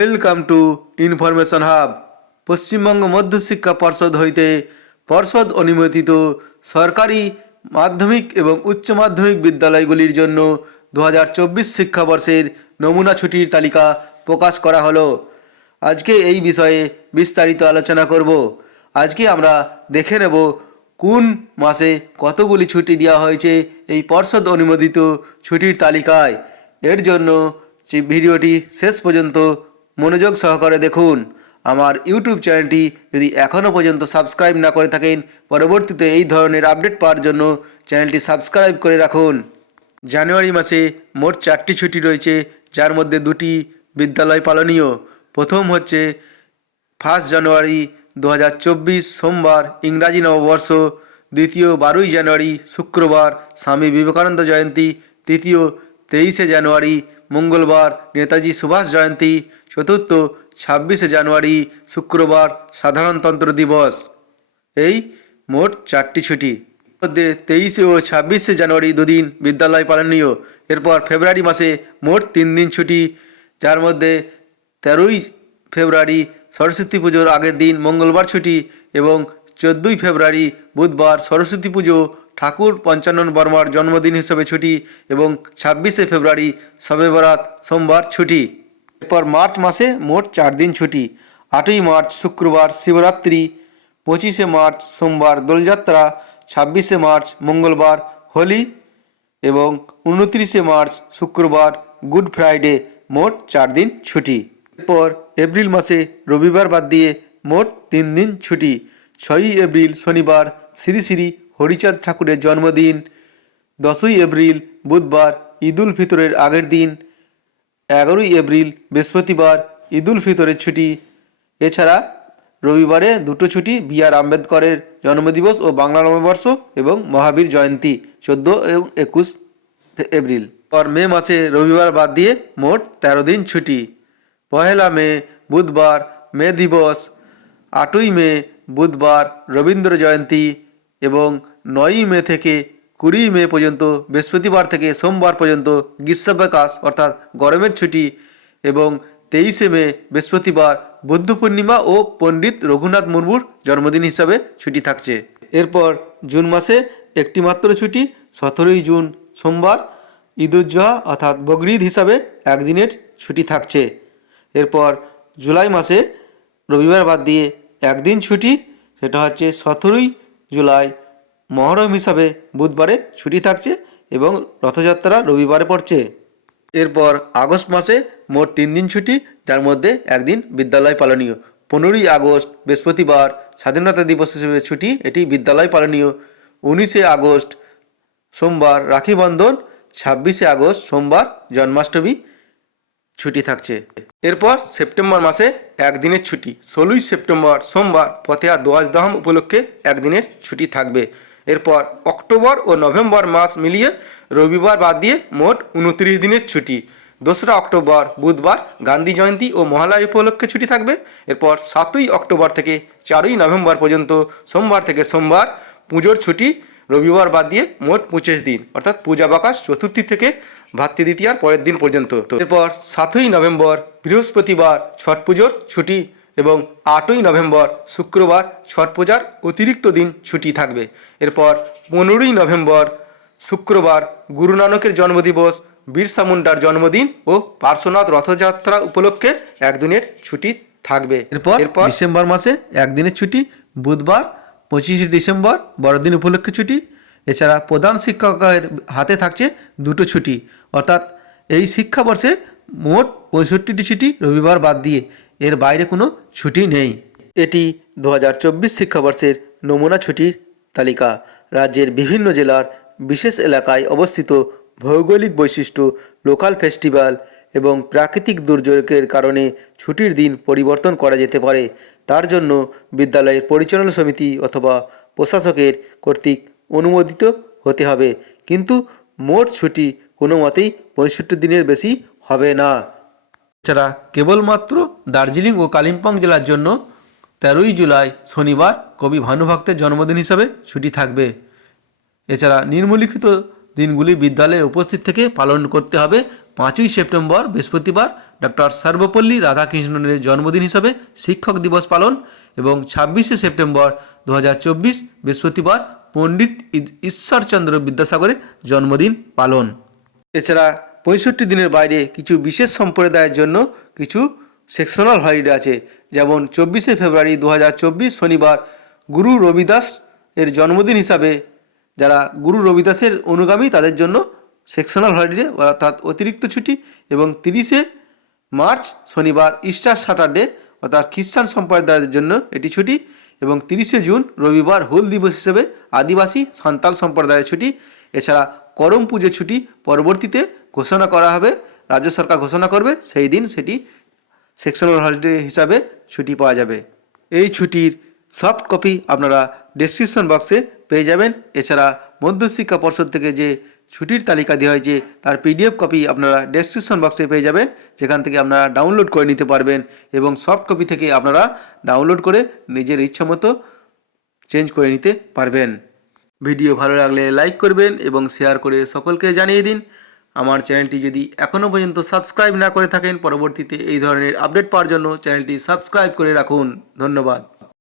Welcome to information hub Paschimbanga Madhyashiksha Parshad হইতে পর্ষদ অনুমোদিত সরকারি মাধ্যমিক এবং উচ্চ মাধ্যমিক বিদ্যালয়গুলির জন্য দু হাজার চব্বিশ শিক্ষাবর্ষের নমুনা ছুটির তালিকা প্রকাশ করা হলো। আজকে এই বিষয়ে বিস্তারিত আলোচনা করব। আজকে আমরা দেখে নেব কোন মাসে কতগুলি ছুটি দেওয়া হয়েছে এই পর্ষদ অনুমোদিত ছুটির তালিকায়। এর জন্য ভিডিওটি শেষ পর্যন্ত মনোযোগ সহকারে দেখুন। আমার ইউটিউব চ্যানেলটি যদি এখনও পর্যন্ত সাবস্ক্রাইব না করে থাকেন, পরবর্তীতে এই ধরনের আপডেট পাওয়ার জন্য চ্যানেলটি সাবস্ক্রাইব করে রাখুন। জানুয়ারি মাসে মোট চারটি ছুটি রয়েছে, যার মধ্যে দুটি বিদ্যালয় পালনীয়। প্রথম হচ্ছে ফার্স্ট জানুয়ারি দু হাজার চব্বিশ, সোমবার ইংরাজি নববর্ষ, দ্বিতীয় বারোই জানুয়ারি শুক্রবার স্বামী বিবেকানন্দ জয়ন্তী, তৃতীয় তেইশে জানুয়ারি মঙ্গলবার নেতাজি সুভাষ জয়ন্তী, চতুর্থ ছাব্বিশে জানুয়ারি, শুক্রবার সাধারণতন্ত্র দিবস। এই মোট চারটি ছুটি। মধ্যে তেইশে ও ছাব্বিশে জানুয়ারি দুদিন বিদ্যালয় পালনীয়। এরপর ফেব্রুয়ারি মাসে মোট তিন দিন ছুটি। যার মধ্যে তেরোই ফেব্রুয়ারি সরস্বতী পুজোর আগের দিন মঙ্গলবার ছুটি এবং চোদ্দোই ফেব্রুয়ারি বুধবার সরস্বতী পুজো ঠাকুর পঞ্চানন বর্মার জন্মদিন হিসেবে ছুটি এবং ছাব্বিশে ফেব্রুয়ারি শবে বরাত সোমবার ছুটি। এরপর মার্চ মাসে মোট চার দিন ছুটি। আটই মার্চ শুক্রবার শিবরাত্রি, পঁচিশে মার্চ সোমবার দোলযাত্রা, ছাব্বিশে মার্চ মঙ্গলবার হোলি এবং উনত্রিশে মার্চ শুক্রবার গুড ফ্রাইডে মোট চার দিন ছুটি। এরপর এপ্রিল মাসে রবিবার বাদ দিয়ে মোট তিন দিন ছুটি। ছয়ই এপ্রিল শনিবার শ্রী শ্রী হরিচাঁদ ঠাকুরের জন্মদিন, দশই এপ্রিল, বুধবার, ঈদুল ফিতরের আগের দিন, এগারোই এপ্রিল, বৃহস্পতিবার, ঈদুল ফিতরের ছুটি। এছাড়া রবিবারে দুটো ছুটি বি আর আম্বেদকরের জন্মদিবস ও বাংলা নববর্ষ এবং মহাবীর জয়ন্তী, চোদ্দ এবং একুশ এপ্রিল। পর মে মাসে রবিবার বাদ দিয়ে মোট তেরো দিন ছুটি। পহেলা মে, বুধবার, মে দিবস, আটই মে, বুধবার, রবীন্দ্র জয়ন্তী এবং নয়ই মে থেকে কুড়ি মে পর্যন্ত, বৃহস্পতিবার থেকে সোমবার পর্যন্ত গ্রীষ্মাবকাশ অর্থাৎ গরমের ছুটি, এবং তেইশে মে, বৃহস্পতিবার বুদ্ধ পূর্ণিমা ও পণ্ডিত রঘুনাথ মুর্মুর জন্মদিন হিসাবে ছুটি থাকছে। এরপর জুন মাসে একটি মাত্র ছুটি, সতেরোই জুন সোমবার ঈদুজ্জোহা অর্থাৎ বকরিদ হিসাবে একদিনের ছুটি থাকছে। এরপর জুলাই মাসে রবিবার বাদ দিয়ে একদিন ছুটি, সেটা হচ্ছে সতেরোই জুলাই মহরম হিসাবে বুধবারে ছুটি থাকছে এবং রথযাত্রা রবিবারে পড়ছে। এরপর আগস্ট মাসে মোট তিন দিন ছুটি, যার মধ্যে একদিন বিদ্যালয় পালনীয়। পনেরোই আগস্ট বৃহস্পতিবার স্বাধীনতা দিবস হিসেবে ছুটি, এটি বিদ্যালয় পালনীয়। উনিশে আগস্ট সোমবার রাখি বন্ধন, ছাব্বিশে আগস্ট সোমবার জন্মাষ্টমী ছুটি থাকছে। এরপর সেপ্টেম্বর মাসে একদিনের ছুটি, ষোলোই সেপ্টেম্বর সোমবার ফতেহা দোয়াজ দাহম উপলক্ষে একদিনের ছুটি থাকবে। এরপর অক্টোবর ও নভেম্বর মাস মিলিয়ে রবিবার বাদ দিয়ে মোট উনত্রিশ দিনের ছুটি। দোসরা অক্টোবর, বুধবার গান্ধী জয়ন্তী ও মহালয়া উপলক্ষে ছুটি থাকবে। এরপর সাতই অক্টোবর থেকে চারই নভেম্বর পর্যন্ত সোমবার থেকে সোমবার পুজোর ছুটি। রবিবার বাদ দিয়ে মোট পঁচিশ দিন, অর্থাৎ পূজাবাকাশ চতুর্থী থেকে ভাতৃদ্বিতীয়ার পরের দিন পর্যন্ত। এরপর সাতই নভেম্বর বৃহস্পতিবার ছট পুজোর ছুটি। এবং আটই নভেম্বর শুক্রবার ছট পূজার অতিরিক্ত দিন ছুটি থাকবে। এরপর পনেরোই নভেম্বর শুক্রবার গুরু নানকের জন্মদিবস বিরসা মুন্ডার জন্মদিন ও পার্শ্বনাথ রথযাত্রা উপলক্ষে একদিনের ছুটি থাকবে। এরপর এরপর ডিসেম্বর মাসে একদিনের ছুটি বুধবার পঁচিশে ডিসেম্বর বড়দিন উপলক্ষে ছুটি। এছাড়া প্রধান শিক্ষকের হাতে থাকছে দুটো ছুটি। অর্থাৎ এই শিক্ষাবর্ষে মোট পঁয়ষট্টিটি ছুটি রবিবার বাদ দিয়ে এর বাইরে কোনো ছুটি নেই। এটি দু হাজার চব্বিশ শিক্ষাবর্ষের নমুনা ছুটির তালিকা। রাজ্যের বিভিন্ন জেলার বিশেষ এলাকায় অবস্থিত ভৌগোলিক বৈশিষ্ট্য, লোকাল ফেস্টিভ্যাল এবং প্রাকৃতিক দুর্যোগের কারণে ছুটির দিন পরিবর্তন করা যেতে পারে। তার জন্য বিদ্যালয়ের পরিচালনা সমিতি অথবা প্রশাসকের কর্তৃক অনুমোদিত হতে হবে। কিন্তু মোট ছুটি কোনো মতেই পঁয়ষট্টি দিনের বেশি হবে না। এছাড়া কেবলমাত্র দার্জিলিং ও কালিম্পং জেলার জন্য তেরোই জুলাই শনিবার কবি ভানুভক্তের জন্মদিন হিসাবে ছুটি থাকবে। এছাড়া নিম্নলিখিত দিনগুলি বিদ্যালয়ে উপস্থিত থেকে পালন করতে হবে। পাঁচই সেপ্টেম্বর, বৃহস্পতিবার ডক্টর সর্বপল্লী রাধাকৃষ্ণনের জন্মদিন হিসাবে শিক্ষক দিবস পালন এবং ছাব্বিশে সেপ্টেম্বর দু হাজার চব্বিশ, বৃহস্পতিবার পণ্ডিত ঈশ্বরচন্দ্র বিদ্যাসাগরের জন্মদিন পালন। এছাড়া পঁয়ষট্টি দিনের বাইরে কিছু বিশেষ সম্প্রদায়ের জন্য কিছু সেকশনাল হলিডে আছে। যেমন চব্বিশে ফেব্রুয়ারি দু হাজার চব্বিশ শনিবার গুরু রবিদাস এর জন্মদিন হিসাবে যারা গুরু রবিদাসের অনুগামী তাদের জন্য সেকশনাল হলিডে অর্থাৎ অতিরিক্ত ছুটি এবং তিরিশে মার্চ শনিবার ইস্টার স্যাটারডে অর্থাৎ খ্রিস্টান সম্প্রদায়ের জন্য এটি ছুটি এবং তিরিশে জুন রবিবার হুল দিবস হিসেবে আদিবাসী সান্তাল সম্প্রদায়ের ছুটি। এছাড়া করম পুজো ছুটি পরবর্তীতে ঘোষণা করা হবে, রাজ্য সরকার ঘোষণা করবে, সেই দিন সেটি সেকশনাল হলিডে হিসাবে ছুটি পাওয়া যাবে। এই ছুটির সফট কপি আপনারা ডেসক্রিপশন বক্সে পেয়ে যাবেন। এছাড়া মধ্যশিক্ষা পর্ষদ থেকে যে ছুটির তালিকা দেওয়া হয়েছে, তার পিডিএফ কপি আপনারা ডেসক্রিপশন বক্সে পেয়ে যাবেন। যেখান থেকে আপনারা ডাউনলোড করে নিতে পারবেন এবং সফট কপি থেকে আপনারা ডাউনলোড করে নিজের ইচ্ছা মতো চেঞ্জ করে নিতে পারবেন। ভিডিও ভালো লাগলে লাইক করবেন এবং শেয়ার করে সকলকে জানিয়ে দিন। আমার চ্যানেলটি যদি এখনও পর্যন্ত সাবস্ক্রাইব না করে থাকেন, পরবর্তীতে এই ধরনের আপডেট পাওয়ার জন্য চ্যানেলটি সাবস্ক্রাইব করে রাখুন। ধন্যবাদ।